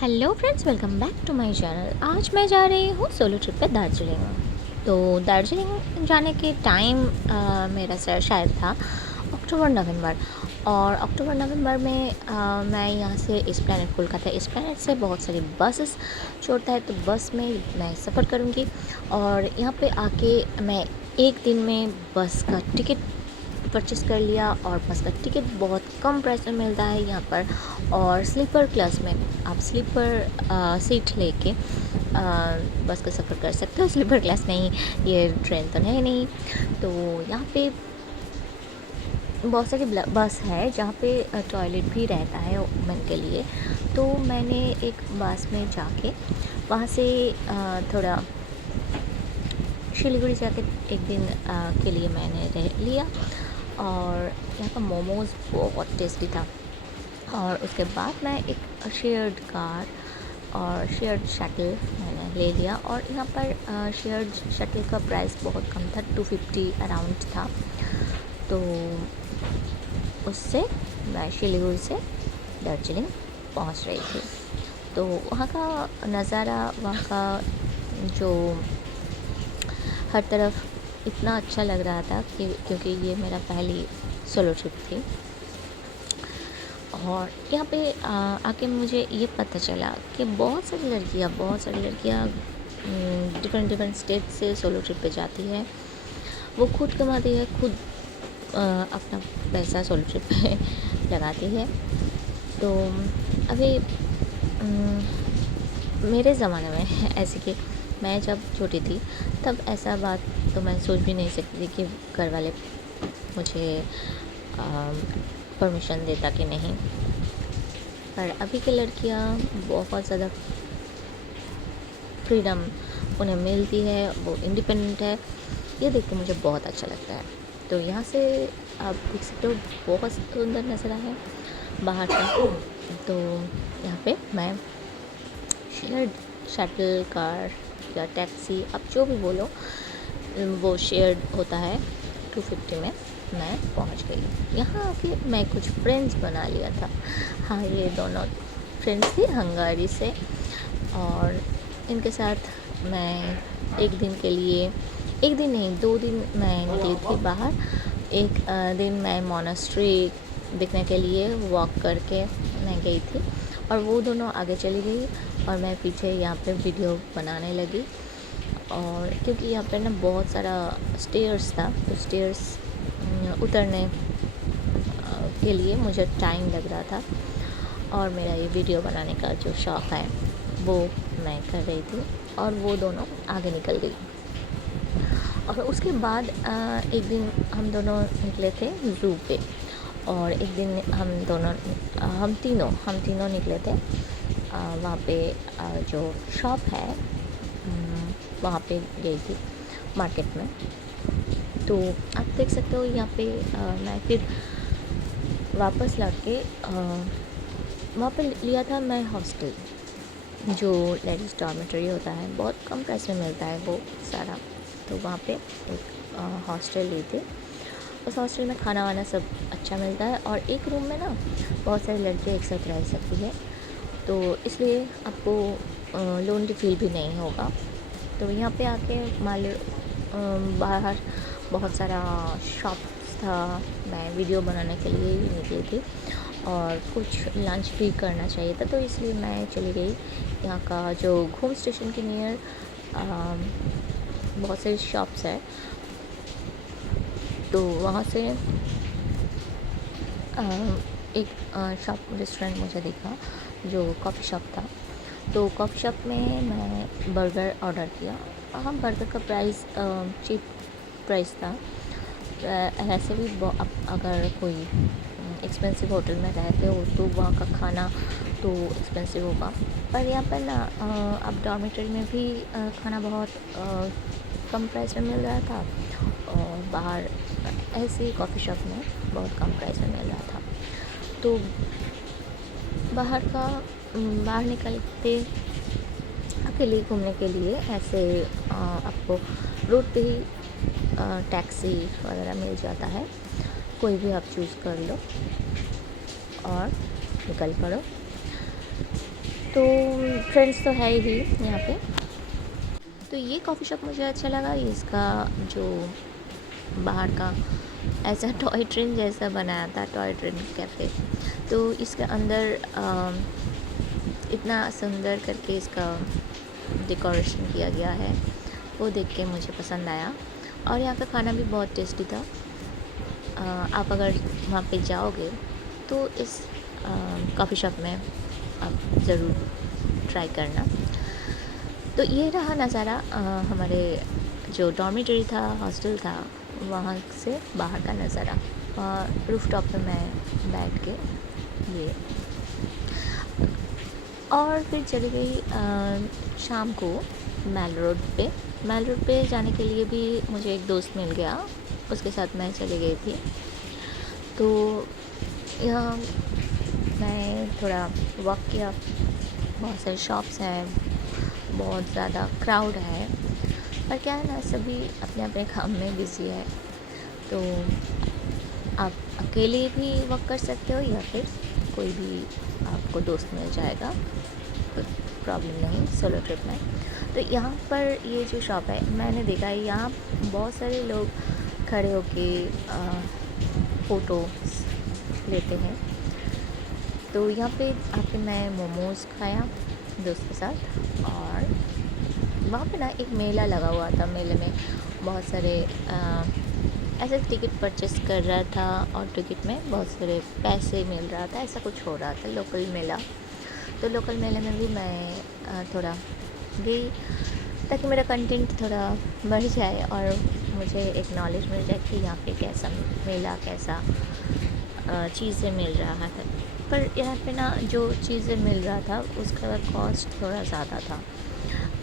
Hello friends, welcome back to my channel. आज मैं जा रही हूँ सोलो ट्रिप पे दार्जिलिंग। तो दार्जिलिंग जाने के टाइम मेरा शायद था अक्टूबर नवंबर। और अक्टूबर नवंबर में मैं यहाँ से एस्प्लैनेड कोलकाता एस्प्लैनेड से बहुत सारी बसेस छोड़ता है, तो बस में मैं सफ़र करूँगी। और यहाँ पे आके मैं एक दिन में बस का टिकट परचेस कर लिया। और बस का टिकट बहुत कम प्राइस में मिलता है यहाँ पर। और स्लीपर क्लास में आप स्लीपर सीट लेके बस का सफ़र कर सकते हो। स्लीपर क्लास नहीं, ये ट्रेन तो है नहीं। तो यहाँ पे बहुत सारी बस है जहाँ पे टॉयलेट भी रहता है वुमेन के लिए। तो मैंने एक बस में जाके वहाँ से थोड़ा शिलीगुड़ी जाके एक दिन के लिए मैंने रह लिया। और यहाँ का मोमोज़ बहुत टेस्टी था। और उसके बाद मैं एक शेयर्ड कार और शेयर्ड शटल मैंने ले लिया। और यहाँ पर शेयर्ड शटल का प्राइस बहुत कम था, 250 अराउंड था। तो उससे मैं शिलीगुड़ी से दार्जिलिंग पहुँच रही थी। तो वहाँ का नज़ारा, वहाँ का जो हर तरफ इतना अच्छा लग रहा था कि क्योंकि ये मेरा पहली सोलो ट्रिप थी। और यहाँ पे आके मुझे ये पता चला कि बहुत सारी लड़कियाँ डिफरेंट स्टेट से सोलो ट्रिप पे जाती है। वो खुद कमाती है, खुद अपना पैसा सोलो ट्रिप पे लगाती है। तो अभी मेरे ज़माने में ऐसे कि मैं जब छोटी थी तब ऐसा बात तो मैं सोच भी नहीं सकती थी कि घर वाले मुझे परमिशन देता कि नहीं। पर अभी की लड़कियां बहुत ज़्यादा फ्रीडम उन्हें मिलती है, वो इंडिपेंडेंट है। ये देख के मुझे बहुत अच्छा लगता है। तो यहाँ से आप देख सकते हो बहुत सुंदर नज़ारा है बाहर का। तो यहाँ पे मैं शेयर्ड शटल कार या टैक्सी, आप जो भी बोलो, वो शेयर्ड होता है 250 में मैं पहुंच गई। यहाँ आके मैं कुछ फ्रेंड्स बना लिया था। हाँ, ये दोनों फ्रेंड्स थी हंगारी से। और इनके साथ मैं एक दिन के लिए, एक दिन नहीं 2 दिन मैं निकली थी बाहर। एक दिन मैं मोनास्ट्री देखने के लिए वॉक करके मैं गई थी। और वो दोनों आगे चली गई और मैं पीछे यहाँ पे वीडियो बनाने लगी। और क्योंकि यहाँ पे ना बहुत सारा स्टेयर्स था, तो स्टेयर्स उतरने के लिए मुझे टाइम लग रहा था। और मेरा ये वीडियो बनाने का जो शौक़ है वो मैं कर रही थी। और वो दोनों आगे निकल गई। और उसके बाद एक दिन हम दोनों निकले थे ज़ू पे। और एक दिन हम तीनों निकले थे वहाँ पे जो शॉप है वहाँ पे गई थी मार्केट में। तो आप देख सकते हो यहाँ पे मैं फिर वापस लौट के वहाँ पे लिया था मैं हॉस्टल, जो लेडीज़ डॉर्मेटरी होता है, बहुत कम प्राइस में मिलता है वो सारा। तो वहाँ पे एक हॉस्टल ली थी। उस हॉस्टल में खाना वाना सब अच्छा मिलता है। और एक रूम में ना बहुत सारी लड़कियाँ एक साथ रह सकती है, तो इसलिए आपको लोनली फील भी नहीं होगा। तो यहाँ पे आके मान लो बाहर बहुत सारा शॉप्स था, मैं वीडियो बनाने के लिए ही निकली थी। और कुछ लंच भी करना चाहिए था, तो इसलिए मैं चली गई यहाँ का जो घूम स्टेशन के नियर बहुत सारी शॉप्स है। तो वहाँ से एक शॉप रेस्टोरेंट मुझे दिखा जो कॉफ़ी शॉप था। तो कॉफ़ी शॉप में मैं बर्गर ऑर्डर किया। हाँ, बर्गर का प्राइस चीप प्राइस था। ऐसे भी अगर कोई एक्सपेंसिव होटल में रहते हो तो वहाँ का खाना तो एक्सपेंसिव होगा। पर यहाँ पर ना अब डॉर्मेटरी में भी खाना बहुत कम प्राइस में मिल रहा था। और बाहर ऐसे कॉफ़ी शॉप में बहुत कम प्राइस में मिल रहा था। तो बाहर निकलते अकेले घूमने के लिए ऐसे आपको रोड पे ही टैक्सी वगैरह मिल जाता है। कोई भी आप चूज़ कर लो और निकल पड़ो। तो फ्रेंड्स तो है ही यहाँ पे। तो ये कॉफ़ी शॉप मुझे अच्छा लगा। ये इसका जो बाहर का ऐसा टॉय ट्रेन जैसा बनाया था, टॉय ट्रेन कैफ़े। तो इसके अंदर इतना सुंदर करके इसका डेकोरेशन किया गया है, वो देख के मुझे पसंद आया। और यहाँ का खाना भी बहुत टेस्टी था। आप अगर वहाँ पे जाओगे तो इस कॉफ़ी शॉप में आप ज़रूर ट्राई करना। तो ये रहा नज़ारा हमारे जो डॉर्मेटरी था, हॉस्टल था, वहाँ से बाहर का नज़ारा। रूफ टॉप पे मैं बैठ के ये, और फिर चली गई शाम को मैल रोड पे जाने के लिए भी मुझे एक दोस्त मिल गया, उसके साथ मैं चली गई थी। तो यहाँ मैं थोड़ा वॉक किया, बहुत सारे शॉप्स हैं, बहुत ज़्यादा क्राउड है, पर क्या है ना, सभी अपने अपने काम में बिज़ी है। तो आप अकेले भी वॉक कर सकते हो या फिर कोई भी आपको दोस्त मिल जाएगा, कोई प्रॉब्लम नहीं सोलो ट्रिप में। तो यहाँ पर ये जो शॉप है, मैंने देखा है यहाँ बहुत सारे लोग खड़े होके फ़ोटो लेते हैं। तो यहाँ पे आके मैं मोमोज़ खाया दोस्त के साथ, और वहाँ पे ना एक मेला लगा हुआ था। मेले में बहुत सारे ऐसे टिकट परचेस कर रहा था, और टिकट में बहुत सारे पैसे मिल रहा था, ऐसा कुछ हो रहा था, लोकल मेला। तो लोकल मेले में भी मैं थोड़ा गई, ताकि मेरा कंटेंट थोड़ा बढ़ जाए और मुझे एक नॉलेज मिल जाए कि यहाँ पे कैसा मेला, कैसा चीज़ें मिल रहा है। पर यहाँ पे ना जो चीज़ें मिल रहा था उसका कॉस्ट थोड़ा ज़्यादा था।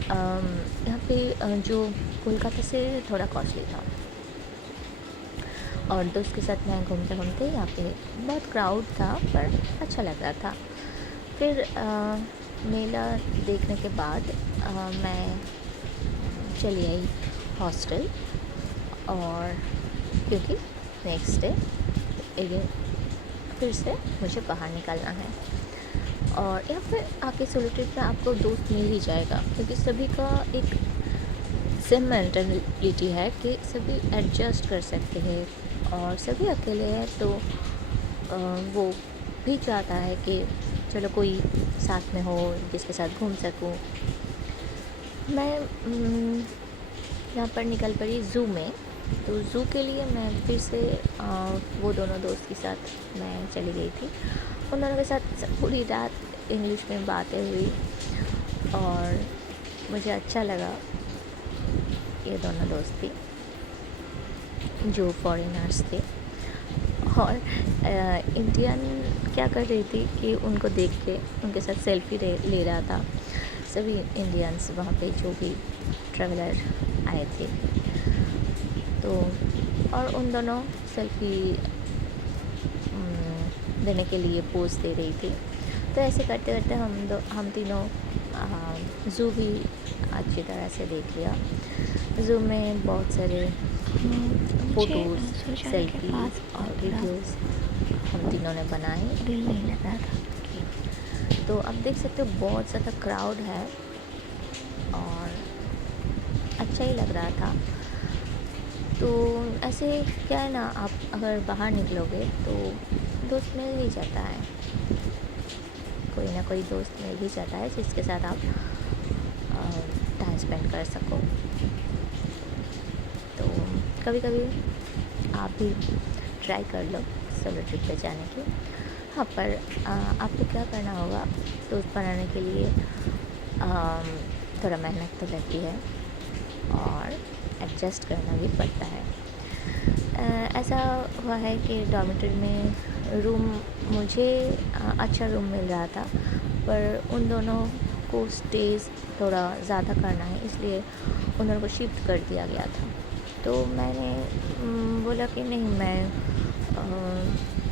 यहाँ पे जो कोलकाता से थोड़ा कॉस्टली था। और दोस्त के साथ मैं घूमते घूमते यहाँ पे बहुत क्राउड था, पर अच्छा लग रहा था। फिर मेला देखने के बाद मैं चली आई हॉस्टल, और क्योंकि नेक्स्ट डे अगेन फिर से मुझे बाहर निकलना है। और यहाँ पर आके सोलो ट्रिप में आपको दोस्त मिल ही जाएगा, क्योंकि सभी का एक सेम मेंटालिटी है कि सभी एडजस्ट कर सकते हैं, और सभी अकेले हैं तो वो भी चाहता है कि चलो कोई साथ में हो जिसके साथ घूम सकूं। मैं यहाँ पर निकल पड़ी ज़ू में। तो ज़ू के लिए मैं फिर से वो दोनों दोस्त के साथ मैं चली गई थी। उन दोनों के साथ पूरी रात इंग्लिश में बातें हुई, और मुझे अच्छा लगा। ये दोनों दोस्त थी जो फॉरेनर्स थे, और इंडियन क्या कर रही थी कि उनको देख के उनके साथ सेल्फ़ी ले रहा था सभी इंडियंस वहाँ पे जो भी ट्रैवलर आए थे। तो और उन दोनों सेल्फ़ी देने के लिए पोज़ दे रही थी। तो ऐसे करते करते हम तीनों ज़ू भी अच्छी तरह से देख लिया। ज़ू में बहुत सारे फ़ोटोज़, सेल्फ़ीज़ और वीडियोज़ हम तीनों ने बनाए। दिल नहीं लग रहा था। तो अब देख सकते हो बहुत ज़्यादा क्राउड है, और अच्छा ही लग रहा था। तो ऐसे क्या है ना, आप अगर बाहर निकलोगे तो दोस्त मिल ही जाता है, कोई ना कोई दोस्त मिल ही जाता है जिसके साथ आप टाइम स्पेंड कर सको। तो कभी कभी आप भी ट्राई कर लो सोलो ट्रिप पे जाने की। हाँ, पर आपको क्या करना होगा, दोस्त बनाने के लिए थोड़ा मेहनत तो लगती है, और एडजस्ट करना भी पड़ता है। ऐसा हुआ है कि डॉर्मेटरी में रूम मुझे अच्छा रूम मिल रहा था, पर उन दोनों को स्टेज थोड़ा ज़्यादा करना है, इसलिए उन दोनों को शिफ्ट कर दिया गया था। तो मैंने बोला कि नहीं,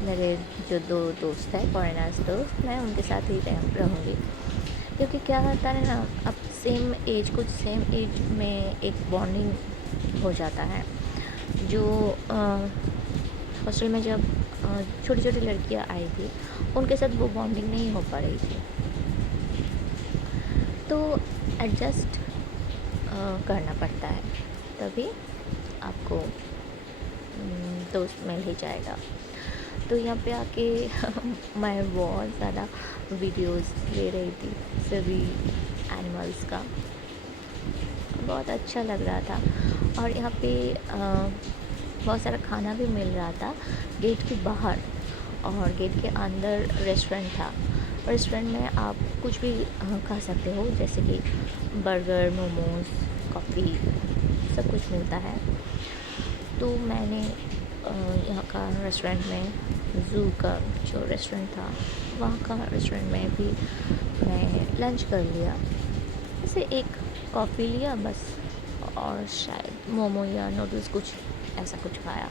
मेरे जो दो दोस्त हैं फॉरेनर्स दोस्त, मैं उनके साथ ही रहूँगी। क्योंकि क्या होता है ना, अब कुछ सेम एज में एक बॉन्डिंग हो जाता है। जो हॉस्टल में जब छोटी छोटी लड़कियां आई थी, उनके साथ वो बॉन्डिंग नहीं हो पा रही थी। तो एडजस्ट करना पड़ता है, तभी आपको दोस्त मिल ही जाएगा। तो यहाँ पे आके मैं बहुत ज़्यादा वीडियोस ले रही थी सभी एनिमल्स का, बहुत अच्छा लग रहा था। और यहाँ पे बहुत सारा खाना भी मिल रहा था गेट के बाहर, और गेट के अंदर रेस्टोरेंट था। रेस्टोरेंट में आप कुछ भी खा सकते हो, जैसे कि बर्गर, मोमोज, कॉफ़ी, सब कुछ मिलता है। तो मैंने यहाँ का रेस्टोरेंट में, ज़ू का जो रेस्टोरेंट था वहाँ का रेस्टोरेंट में भी मैं लंच कर लिया। जैसे एक कॉफ़ी लिया बस, और शायद मोमो या नूडल्स कुछ ऐसा कुछ खाया,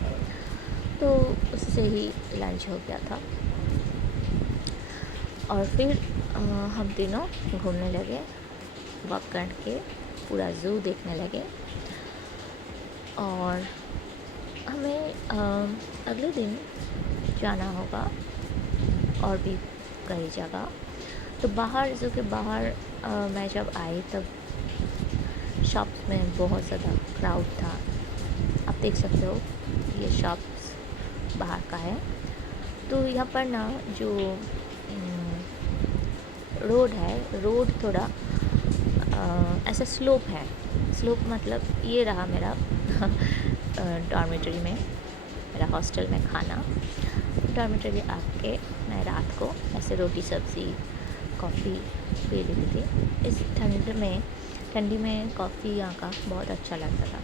तो उससे ही लंच हो गया था। और फिर हम तीनों घूमने लगे, वॉक करके पूरा ज़ू देखने लगे। और हमें अगले दिन जाना होगा और भी कई जगह। तो बाहर, ज़ू के बाहर मैं जब आई तब शॉप्स में बहुत ज़्यादा क्राउड था। आप देख सकते हो ये शॉप्स बाहर का है। तो यहाँ पर ना जो रोड है, रोड थोड़ा ऐसा स्लोप है। स्लोप मतलब ये रहा मेरा डॉर्मेटरी में, मेरा हॉस्टल में खाना। डॉर्मेटरी आके मैं रात को ऐसे रोटी सब्ज़ी कॉफ़ी पी लेती थी। इस ठंडी में कॉफ़ी यहाँ का बहुत अच्छा लगता था,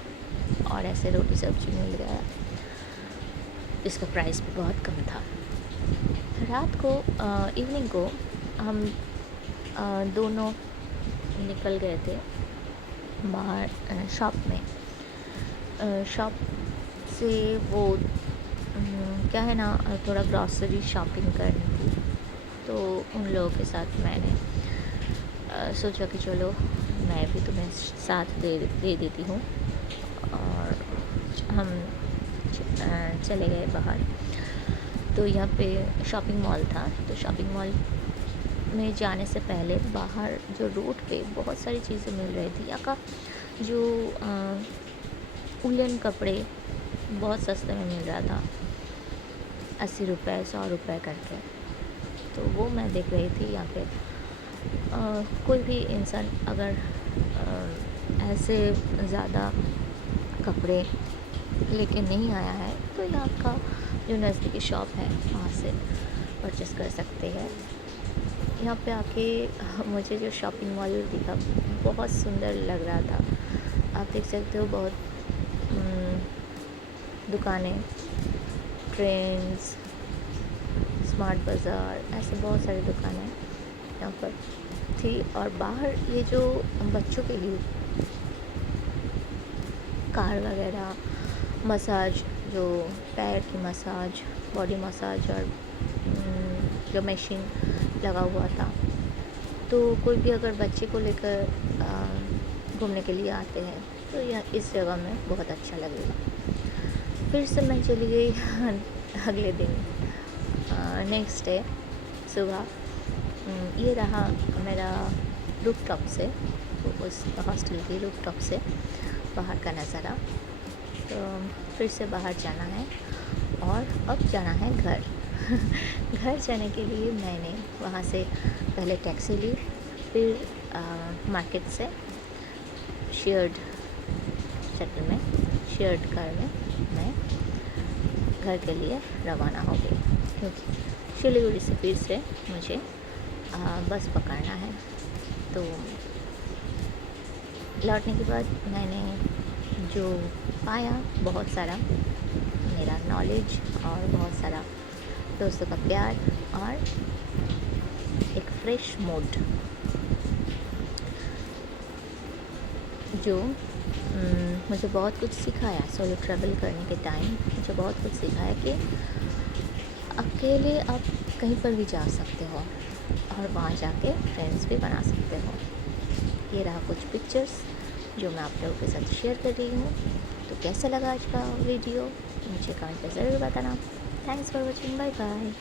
और ऐसे रोटी सब्ज़ी मिल गया, इसका प्राइस भी बहुत कम था। रात को इवनिंग को हम दोनों निकल गए थे बाहर शॉप में। शॉप से वो क्या है ना, थोड़ा ग्रॉसरी शॉपिंग करनी थी। तो उन लोगों के साथ मैंने सोचा कि चलो मैं भी तुम्हें साथ दे देती हूँ, और हम चले गए बाहर। तो यहाँ पे शॉपिंग मॉल था। तो शॉपिंग मॉल में जाने से पहले बाहर जो रोड पे बहुत सारी चीज़ें मिल रही थी। यहाँ का जो उलन कपड़े बहुत सस्ते में मिल रहा था, 80 रुपये 100 रुपये करके। तो वो मैं देख रही थी। यहाँ पे कोई भी इंसान अगर ऐसे ज़्यादा कपड़े लेके नहीं आया है तो यहाँ का जो नज़दीकी शॉप है वहाँ से परचेस कर सकते हैं। यहाँ पे आके मुझे जो शॉपिंग मॉल दिखा बहुत सुंदर लग रहा था। आप देख सकते हो बहुत दुकानें, ट्रेंड्स, स्मार्ट बाज़ार, ऐसे बहुत सारी दुकानें यहाँ पर थी। और बाहर ये जो बच्चों के लिए कार वगैरह, मसाज, जो पैर की मसाज, बॉडी मसाज, और जो मशीन लगा हुआ था। तो कोई भी अगर बच्चे को लेकर घूमने के लिए आते हैं तो यह इस जगह में बहुत अच्छा लगेगा। फिर से मैं चली गई अगले दिन, नेक्स्ट डे सुबह। ये रहा मेरा रूफटॉप से, तो उस हॉस्टल की रूफटॉप से बाहर का नज़ारा। तो फिर से बाहर जाना है, और अब जाना है घर। घर जाने के लिए मैंने वहाँ से पहले टैक्सी ली, फिर मार्केट से शेयर्ड शटल में, शेयर्ड कार में मैं घर के लिए रवाना हो गई, क्योंकि सिलीगुड़ी से फिर से मुझे बस पकड़ना है। तो लौटने के बाद मैंने जो पाया, बहुत सारा मेरा नॉलेज और बहुत सारा दोस्तों का प्यार और एक फ्रेश मूड, जो मुझे बहुत कुछ सिखाया। सोलो ट्रैवल करने के टाइम मुझे बहुत कुछ सिखाया कि अकेले आप कहीं पर भी जा सकते हो और वहाँ जाके फ्रेंड्स भी बना सकते हो। ये रहा कुछ पिक्चर्स जो मैं आप लोगों के साथ शेयर कर रही हूँ। तो कैसा लगा आज का वीडियो मुझे कमेंट पर ज़रूर बताना। Thanks for watching, bye bye.